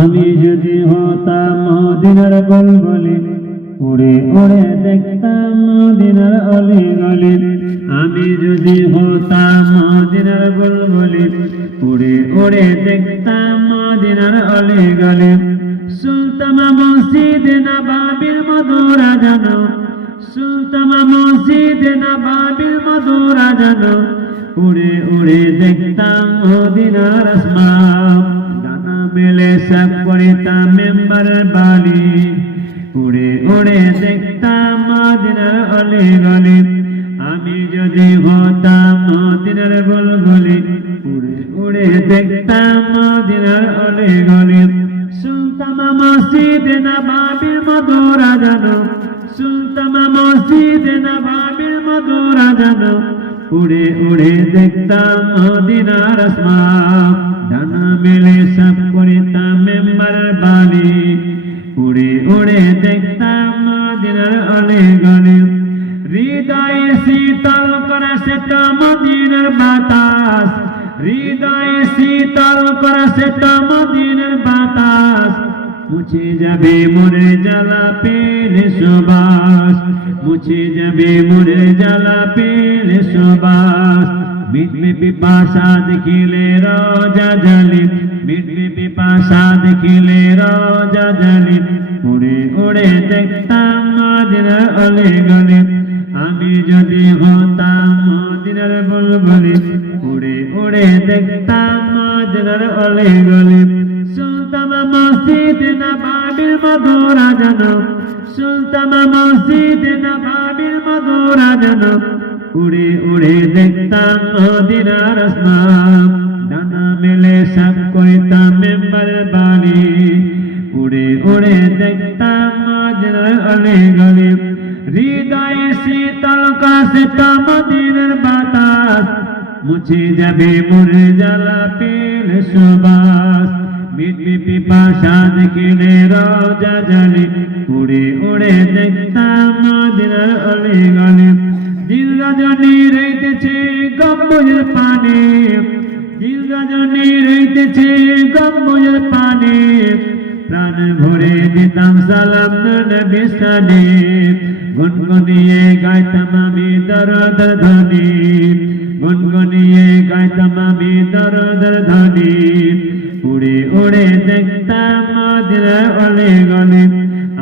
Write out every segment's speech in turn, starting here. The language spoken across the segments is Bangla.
আমি যদি হতাম মদিনার বুলবুলি, উড়ে উড়ে দেখতাম মদিনার অলি গলি আমি যদি হতাম মদিনার বুলবুলি, উড়ে উড়ে দেখতাম মদিনার অলি গলি সুলতামা মসজিদ নবাবির মধুরা জানো সুলতামা মসজিদ নবাবির মধুরা জানো উড়ে উড়ে দেখতাম মদিনার আসমান। ডানা মেলে সব করিতাম মেম্বার বালি উড়ে উড়ে দেখতাম মদিনার অলি গলি। আমি যদি হতাম মদিনার বুলবুলি, উড়ে উড়ে দেখতাম মদিনার অলি গলি। সুলতাম মসজিদ নবাবির মধুরা জানো সুলতাম মসজিদ নবাবির মধুরা জানো উড়ে উড়ে দেখতাম মদিনার আসমান ডানা মেলে সব হৃদয়ে শীতল করে সে তো মদিনার বাতাস। হৃদয়ে শীতল করে সে তো মদিনার বাতাস। মুছে যাবে মোরে জ্বালা পেলে সুবাস। মুছে যাবে মোরে জ্বালা পেলে সুবাস। মিটবে পিপাসা দেখিলে রোজা জলে মিটবে পিপাসা দেখিলে রোজা জলে উড়ে উড়ে দেখতাম মদিনার অলে গলে। আমি যদি হতাম মদিনার বুলবুলি, উড়ে উড়ে দেখতাম মদিনার অলে গলে। সুলতান মসজিদ নবাবির মধুরা জানো সুলতান মসজিদ নবাবির মধুরা জানো উড়ে উড়ে দেখতাম মদিনার আসমান ডানা মেলে সব কইতাম মেম্বার বাড়ি উড়ে উড়ে দেখতাম মদিনার অলে গলি। হৃদয়ে শীতল কাশে মদিনার বাতাস। মুছে যাবে মুরে জ্বালা পেল সুবাস। মিটবে পিপাসা দেখিলে রোজা জলে। উড়ে উড়ে দেখতাম মদিনার অলে গলে। দিল রজনী রইতেছে গম্বুজের পানে। দিল রজনী রইতেছে গম্বুজের পানে। প্রাণ ভরে দিতাম সালাম নবী সানে। গুনগুনিয়ে গাইতাম আমি দরদ ধ্বনি। গুনগুনিয়ে গাইতাম আমি দরদ ধ্বনি। উড়ে উড়ে দেখতাম মদিনার অলে গলে।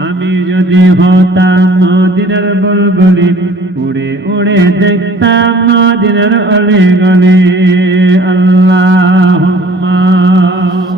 আমি যদি হতাম মদিনার বুলবুলি, উড়ে উড়ে দেখতাম মদিনার অলে গলে।